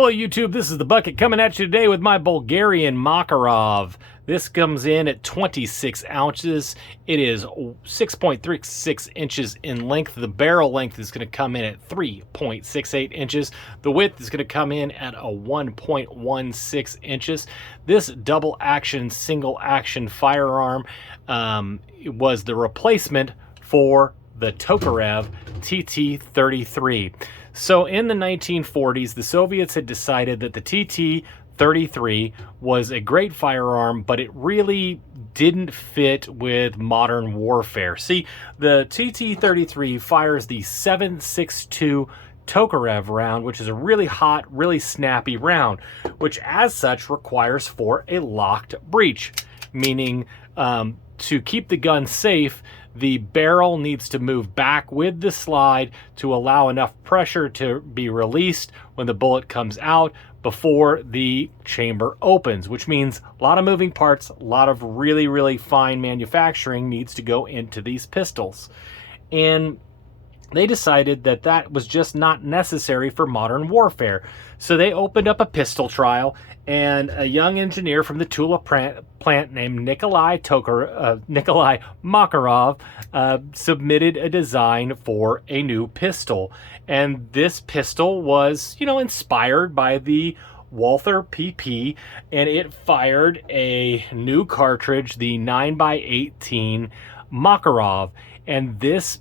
Hello YouTube, this is the Bucket coming at you today with my Bulgarian Makarov. This comes in at 26 ounces. It is 6.36 inches in length. The barrel length is going to come in at 3.68 inches. The width is going to come in at a 1.16 inches. This double action, single action firearm was the replacement for the Tokarev TT-33. So in the 1940s, the Soviets had decided that the TT-33 was a great firearm, but it really didn't fit with modern warfare. See, the TT-33 fires the 7.62 Tokarev round, which is a really hot, really snappy round, which as such requires for a locked breech, meaning to keep the gun safe, the barrel needs to move back with the slide to allow enough pressure to be released when the bullet comes out before the chamber opens, which means a lot of moving parts, a lot of really, really fine manufacturing needs to go into these pistols. And they decided that that was just not necessary for modern warfare. So they opened up a pistol trial, and a young engineer from the Tula plant named Nikolai Makarov submitted a design for a new pistol. And this pistol was, inspired by the Walther PP, and it fired a new cartridge, the 9x18 Makarov. And this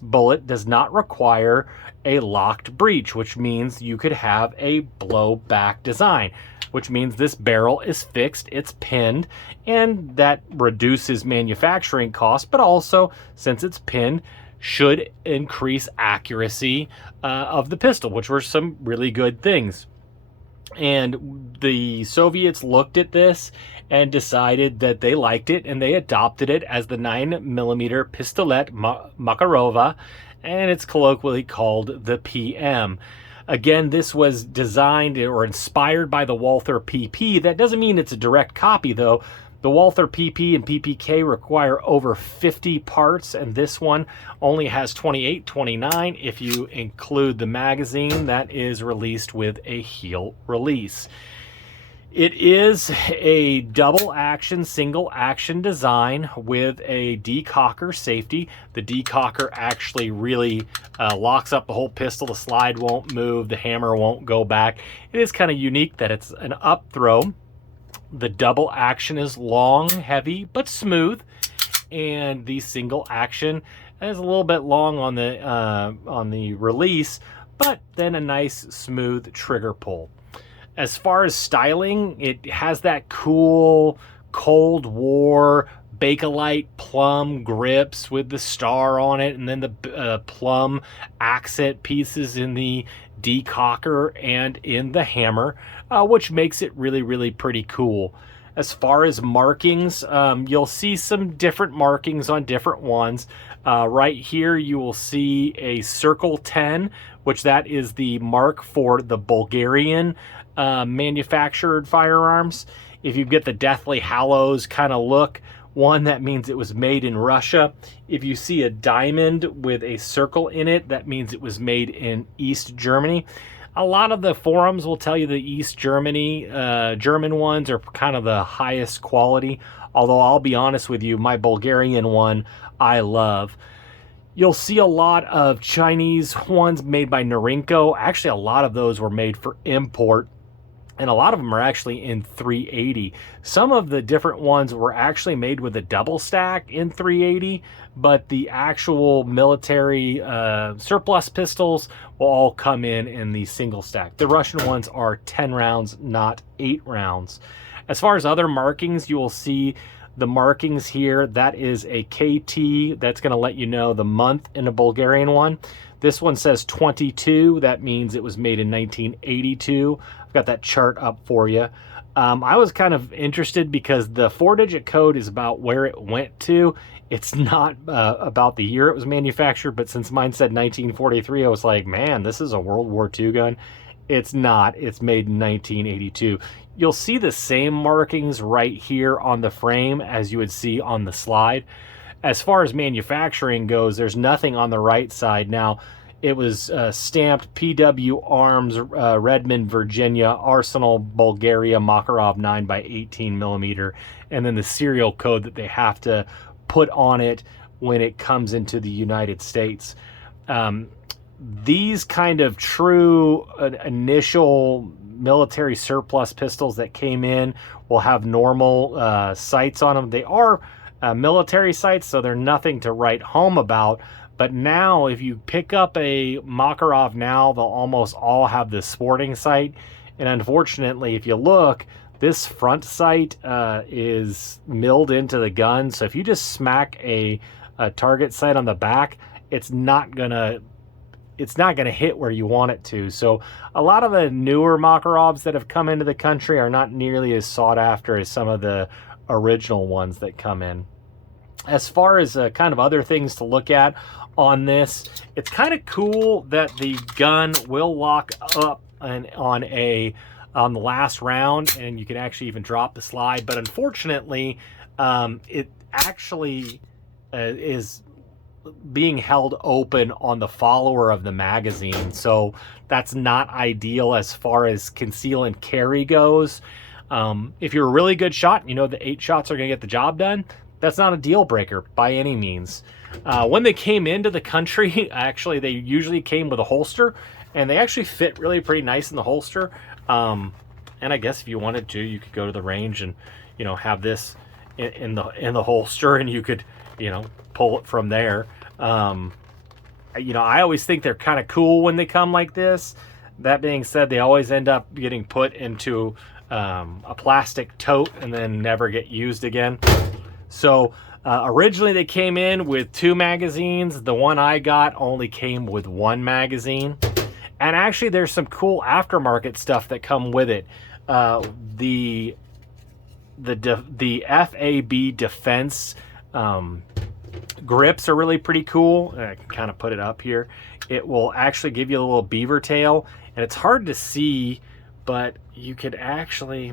bullet does not require a locked breech, which means you could have a blowback design, which means this barrel is fixed, it's pinned, and that reduces manufacturing costs, but also, since it's pinned, should increase accuracy of the pistol, which were some really good things. And the Soviets looked at this and decided that they liked it, and they adopted it as the 9mm Pistolet Makarova, and it's colloquially called the PM. Again, this was designed or inspired by the Walther PP. That doesn't mean it's a direct copy, though. The Walther PP and PPK require over 50 parts, and this one only has 28, 29 if you include the magazine that is released with a heel release. It is a double action, single action design with a decocker safety. The decocker actually really locks up the whole pistol. The slide won't move, the hammer won't go back. It is kind of unique that it's an up throw. The double action is long, heavy, but smooth, and the single action is a little bit long on the release, but then a nice smooth trigger pull. As far as styling, it has that cool Cold War Bakelite plum grips with the star on it, and then the plum accent pieces in the decocker and in the hammer, which makes it really, really pretty cool. As far as markings, you'll see some different markings on different ones. Right here you will see a circle 10, which that is the mark for the Bulgarian manufactured firearms. If you get the Deathly Hallows kind of look one, that means it was made in Russia. If you see a diamond with a circle in it, that means it was made in East Germany. A lot of the forums will tell you the East Germany, German ones are kind of the highest quality. Although I'll be honest with you, my Bulgarian one I love. You'll see a lot of Chinese ones made by Norinco. Actually, a lot of those were made for import, and a lot of them are actually in 380. Some of the different ones were actually made with a double stack in 380, but the actual military surplus pistols will all come in the single stack. The Russian ones are 10 rounds, not 8 rounds. As far as other markings, you will see the markings here. That is a KT. That's going to let you know the month in a Bulgarian one. This one says 22. That means it was made in 1982. I've got that chart up for you. I was kind of interested because the 4-digit code is about where it went to. It's not about the year it was manufactured, but since mine said 1943, I was like, man, this is a World War II gun. It's not. It's made in 1982. You'll see the same markings right here on the frame as you would see on the slide. As far as manufacturing goes, there's nothing on the right side. Now, It was stamped PW Arms, Redmond, Virginia, Arsenal, Bulgaria, Makarov 9x18mm, and then the serial code that they have to put on it when it comes into the United States. These kind of true initial military surplus pistols that came in will have normal sights on them. They are military sights, so they're nothing to write home about. But now, if you pick up a Makarov now, they'll almost all have the sporting sight. And unfortunately, if you look, this front sight is milled into the gun. So if you just smack a target sight on the back, it's not gonna hit where you want it to. So a lot of the newer Makarovs that have come into the country are not nearly as sought after as some of the original ones that come in. As far as kind of other things to look at on this, it's kind of cool that the gun will lock up on the last round, and you can actually even drop the slide. But unfortunately, it actually is being held open on the follower of the magazine, so that's not ideal as far as conceal and carry goes. If you're a really good shot, you know the 8 shots are going to get the job done, that's not a deal breaker by any means. When they came into the country, actually they usually came with a holster, and they actually fit really pretty nice in the holster. And I guess if you wanted to, you could go to the range and, you know, have this in the holster, and you could, you know, pull it from there. You know, I always think they're kind of cool when they come like this. That being said, they always end up getting put into a plastic tote and then never get used again. So originally they came in with 2 magazines. The one I got only came with 1 magazine. And actually there's some cool aftermarket stuff that come with it. The FAB Defense grips are really pretty cool. I can kind of put it up here. It will actually give you a little beaver tail, and it's hard to see, but you could actually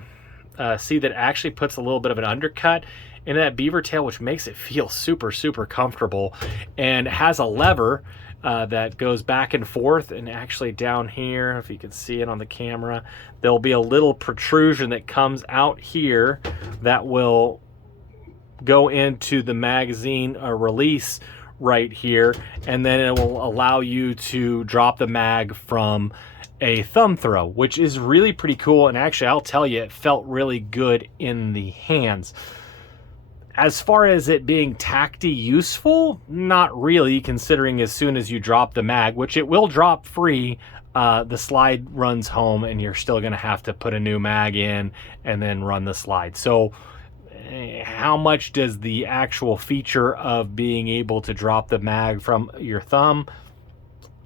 see that it actually puts a little bit of an undercut into that beaver tail, which makes it feel super, super comfortable, and has a lever that goes back and forth. And actually down here, if you can see it on the camera, there'll be a little protrusion that comes out here that will go into the magazine release right here, and then it will allow you to drop the mag from a thumb throw, which is really pretty cool. And actually, I'll tell you, it felt really good in the hands. As far as it being tacty useful, not really, considering as soon as you drop the mag, which it will drop free, the slide runs home, and you're still going to have to put a new mag in and then run the slide. So how much does the actual feature of being able to drop the mag from your thumb?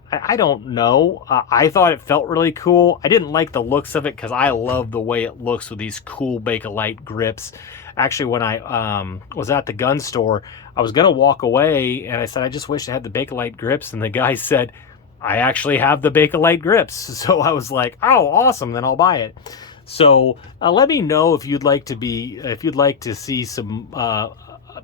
I don't know. I thought it felt really cool. I didn't like the looks of it because I love the way it looks with these cool Bakelite grips. Actually, when I was at the gun store, I was going to walk away, and I said, I just wish I had the Bakelite grips. And the guy said, I actually have the Bakelite grips. So I was like, oh, awesome, then I'll buy it. So let me know if you'd like to see some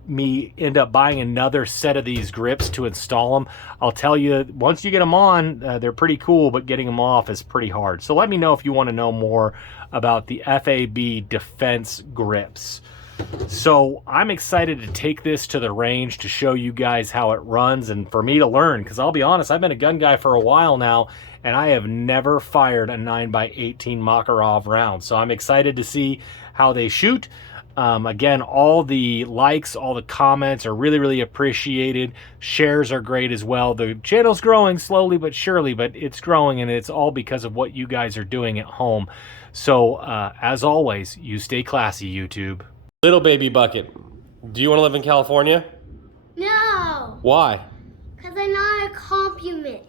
me end up buying another set of these grips to install them. I'll tell you, once you get them on, they're pretty cool, but getting them off is pretty hard. So let me know if you want to know more about the FAB Defense grips. So I'm excited to take this to the range to show you guys how it runs, and for me to learn, because I'll be honest, I've been a gun guy for a while now, and I have never fired a 9x18 Makarov round. So I'm excited to see how they shoot. Again, all the likes, all the comments are really, really appreciated. Shares are great as well. The channel's growing slowly but surely, but it's growing, and it's all because of what you guys are doing at home. So as always, you stay classy, YouTube. Little baby bucket, do you want to live in California? No. Why? Because I'm not a compliment.